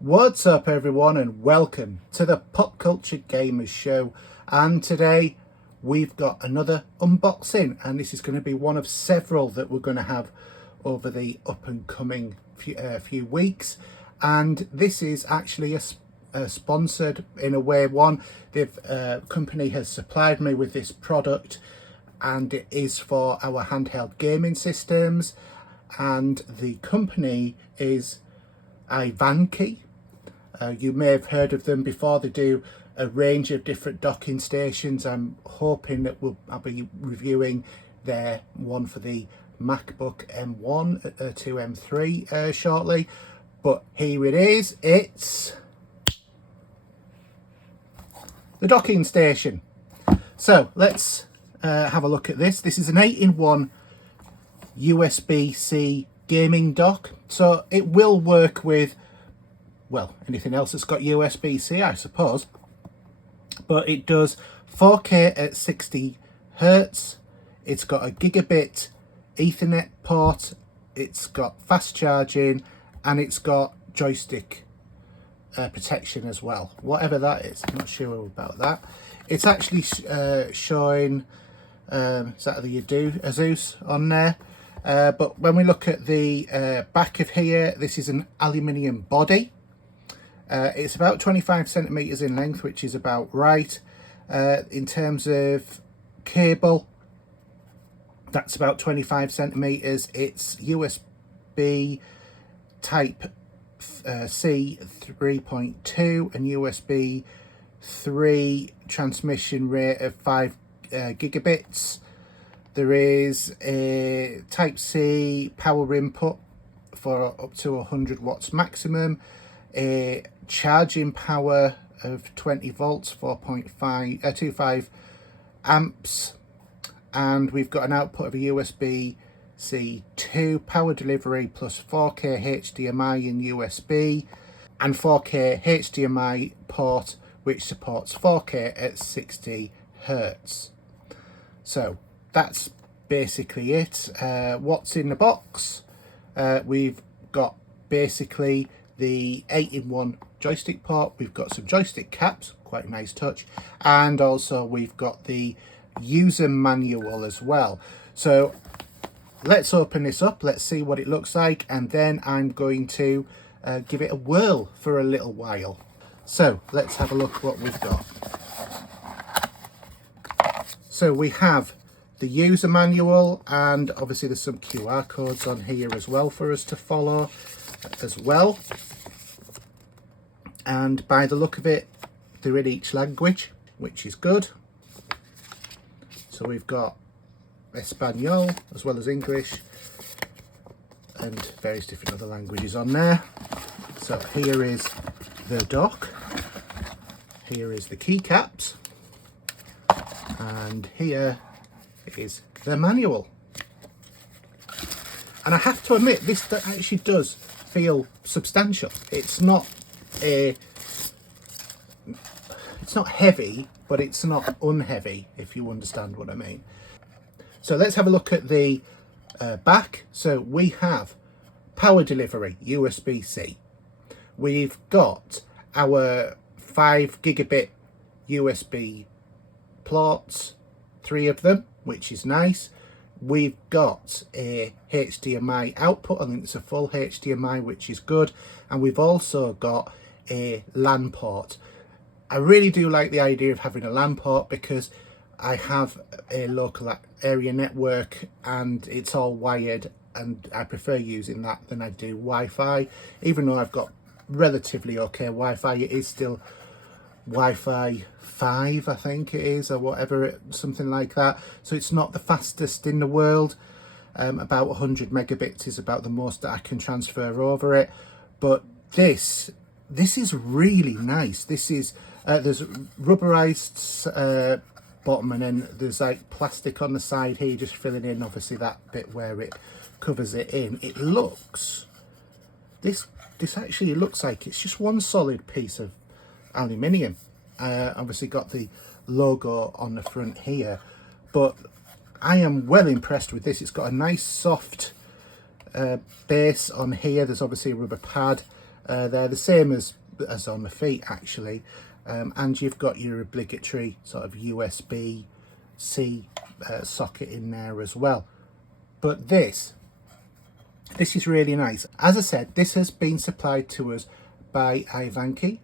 What's up everyone, and welcome to the Pop Culture Gamers Show. And today we've got another unboxing, and this is going to be one of several that we're going to have over the up and coming few weeks. And this is actually a sponsored, in a way, one. The company has supplied me with this product, and it is for our handheld gaming systems, and the company is iVANKY. You may have heard of them before. They do a range of different docking stations. I'm hoping that I'll be reviewing their one for the MacBook M1 to M3 shortly. But here it is. It's the docking station. So let's have a look at this. This is an 8-in-1 USB-C gaming dock. So it will work with, well, anything else that's got USB-C, I suppose. But it does 4K at 60 Hertz. It's got a Gigabit Ethernet port. It's got fast charging, and it's got joystick protection as well. Whatever that is, I'm not sure about that. It's actually showing, is that the Asus on there? But when we look at the back of here, this is an aluminium body. It's about 25 centimeters in length, which is about right. In terms of cable, that's about 25 centimeters. It's USB type C 3.2 and USB 3 transmission rate of 5 gigabits. There is a type C power input for up to 100 watts maximum. A charging power of 20 volts, 4.25 amps, and we've got an output of a USB-C 2 power delivery plus 4K HDMI and USB, and 4K HDMI port which supports 4K at 60 Hertz. So that's basically it. What's in the box? We've got basically the 8-in-1 joystick port. We've got some joystick caps, quite a nice touch, and also we've got the user manual as well. So let's open this up, let's see what it looks like, and then I'm going to give it a whirl for a little while. So let's have a look what we've got. So we have the user manual, and obviously there's some QR codes on here as well for us to follow as well. And by the look of it, they're in each language, which is good. So we've got Espanol as well as English and various different other languages on there. So here is the dock, here is the keycaps, and here is the manual. And I have to admit, this actually does feel substantial. It's not heavy, but it's not unheavy, if you understand what I mean. So let's have a look at the back. So we have power delivery, USB-C. We've got our 5 gigabit USB ports, 3 of them, which is nice. We've got a HDMI output. I think it's a full HDMI, which is good. And we've also got a LAN port. I really do like the idea of having a LAN port because I have a local area network and it's all wired, and I prefer using that than I do Wi-Fi. Even though I've got relatively okay Wi-Fi, it is still Wi-Fi 5, I think it is, or whatever, something like that. So it's not the fastest in the world. About 100 megabits is about the most that I can transfer over it. But this is really nice. This is there's rubberized bottom, and then there's like plastic on the side here, just filling in obviously that bit where it covers it in. It looks, this actually looks like it's just one solid piece of aluminium. Obviously got the logo on the front here, but I am well impressed with this. It's got a nice soft base on here. There's obviously a rubber pad They're the same as on the feet actually, and you've got your obligatory sort of USB-C socket in there as well. But this is really nice. As I said, this has been supplied to us by iVANKY.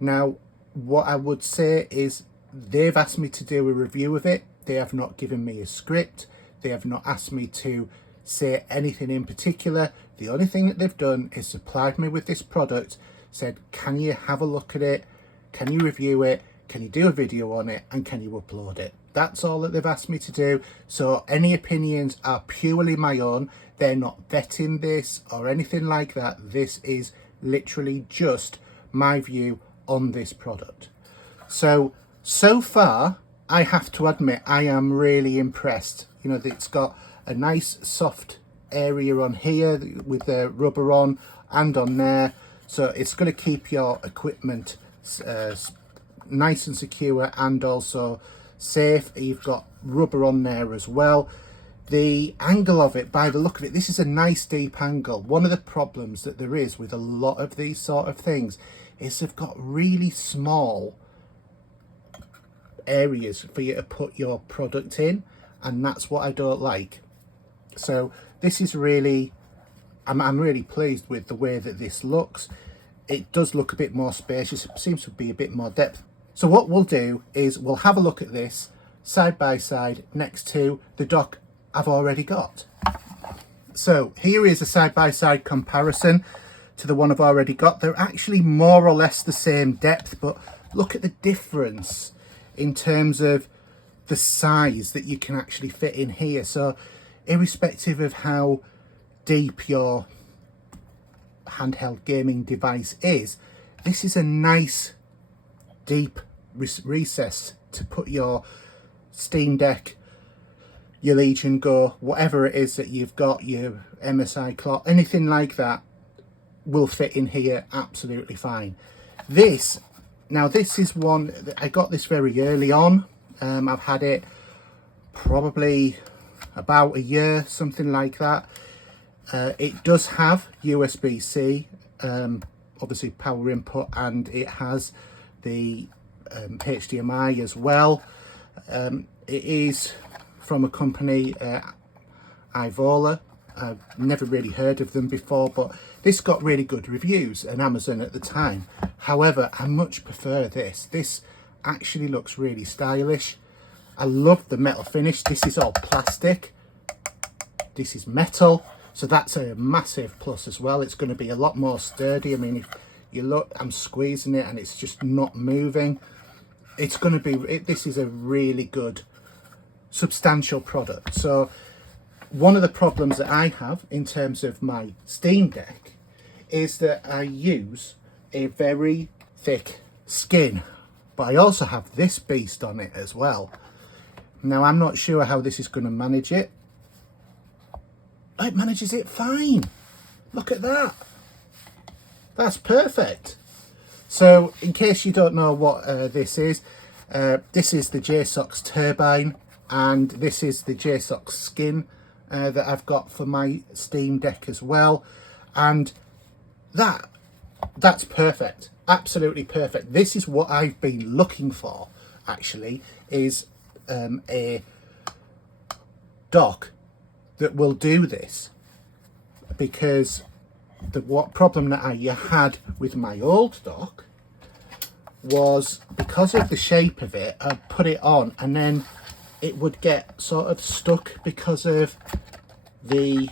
Now, what I would say is they've asked me to do a review of it. They have not given me a script. They have not asked me to say anything in particular. The only thing that they've done is supplied me with this product, said, can you have a look at it? Can you review it? Can you do a video on it? And can you upload it? That's all that they've asked me to do. So any opinions are purely my own. They're not vetting this or anything like that. This is literally just my view on this product. So far, I have to admit, I am really impressed. You know, it's got a nice soft area on here with the rubber on and on there. So it's going to keep your equipment nice and secure and also safe. You've got rubber on there as well. The angle of it, by the look of it, this is a nice deep angle. One of the problems that there is with a lot of these sort of things is they've got really small areas for you to put your product in, and that's what I don't like. So this is really, I'm really pleased with the way that this looks. It does look a bit more spacious. It seems to be a bit more depth. So what we'll do is we'll have a look at this side by side next to the dock I've already got. So here is a side-by-side comparison to the one I've already got. They're actually more or less the same depth, but look at the difference in terms of the size that you can actually fit in here. So irrespective of how deep your handheld gaming device is, this is a nice deep recess to put your Steam Deck, your Legion Go, whatever it is that you've got, your MSI clock, anything like that will fit in here absolutely fine. This is one that I got this very early on. I've had it probably about a year, something like that. It does have USB-C, obviously power input, and it has the HDMI as well. It is from a company, iVANKY. I've never really heard of them before, but this got really good reviews on Amazon at the time. However, I much prefer this. This actually looks really stylish. I love the metal finish. This is all plastic. This is metal, so that's a massive plus as well. It's going to be a lot more sturdy. I mean, if you look, I'm squeezing it and it's just not moving. It's going to be, this is a really good, substantial product. So one of the problems that I have in terms of my Steam Deck is that I use a very thick skin, but I also have this beast on it as well. Now, I'm not sure how this is going to manage it. It manages it fine. Look at that. That's perfect. So in case you don't know what this is the JSOX turbine, and this is the JSOX skin that I've got for my Steam Deck as well, and that's perfect, absolutely perfect. This is what I've been looking for, actually, is a dock that will do this, because what problem that I had with my old dock was because of the shape of it. I'd put it on and then it would get sort of stuck because of the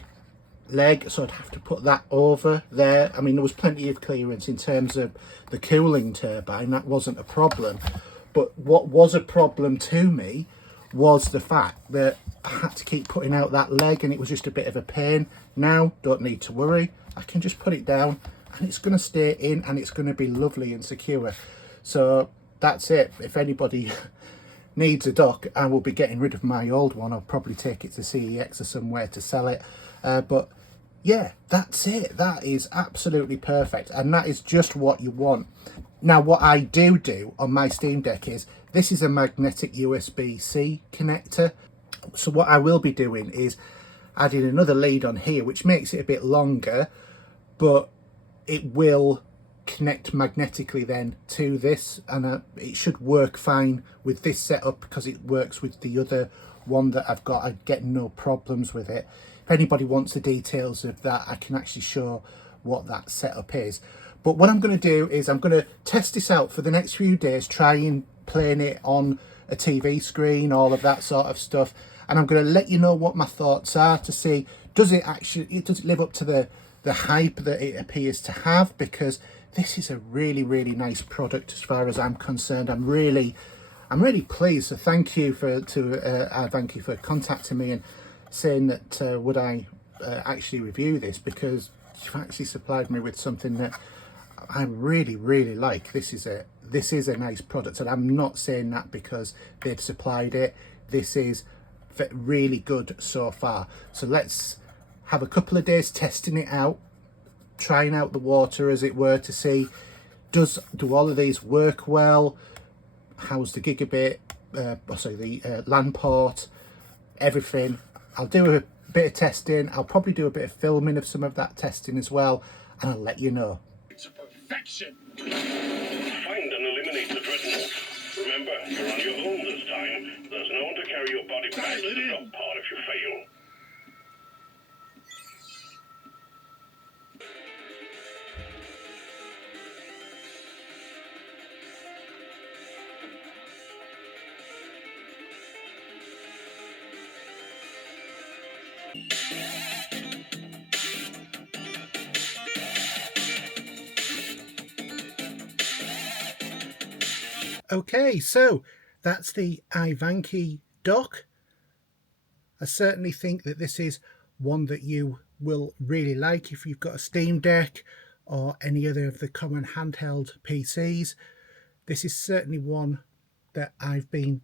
leg, so I'd have to put that over there. I mean, there was plenty of clearance in terms of the cooling turbine, that wasn't a problem, but what was a problem to me was the fact that I had to keep putting out that leg, and it was just a bit of a pain. Now, don't need to worry, I can just put it down and it's going to stay in and it's going to be lovely and secure. So that's it. If anybody needs a dock, I will be getting rid of my old one. I'll probably take it to CEX or somewhere to sell it, but yeah, that's it. That is absolutely perfect, and that is just what you want. Now, what I do on my Steam Deck is, this is a magnetic USB-C connector. So what I will be doing is adding another lead on here, which makes it a bit longer, but it will connect magnetically then to this, and it should work fine with this setup because it works with the other one that I've got. I get no problems with it. If anybody wants the details of that, I can actually show what that setup is. But what I'm going to do is I'm going to test this out for the next few days, trying playing it on a TV screen, all of that sort of stuff, and I'm going to let you know what my thoughts are to see does it live up to the hype that it appears to have, because this is a really nice product as far as I'm concerned. I'm really pleased. So thank you to iVANKY for contacting me and saying that would I actually review this, because you've actually supplied me with something that I really like. This is a nice product, and I'm not saying that because they've supplied it. This is really good so far. So let's have a couple of days testing it out, trying out the water as it were, to see do all of these work well. How's the Gigabit, the LAN port, everything. I'll do a bit of testing. I'll probably do a bit of filming of some of that testing as well, and I'll let you know. It's a perfection. Find and eliminate the dreadnought. Remember, you're on your own this time. There's no one to carry your body back to the top part if you fail. Okay, so that's the iVANKY dock. I certainly think that this is one that you will really like if you've got a Steam Deck or any other of the common handheld PCs. This is certainly one that I've been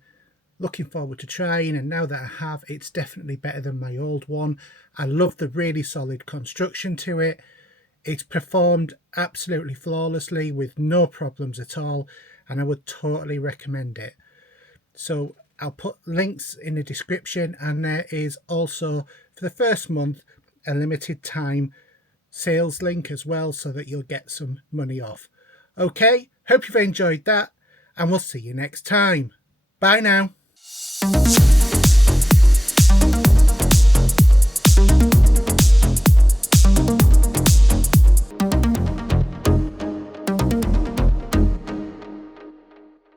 looking forward to trying, and now that I have, it's definitely better than my old one. I love the really solid construction to it. It's performed absolutely flawlessly with no problems at all, and I would totally recommend it. So I'll put links in the description, and there is also for the first month a limited time sales link as well, so that you'll get some money off. Okay, hope you've enjoyed that, and we'll see you next time. Bye now.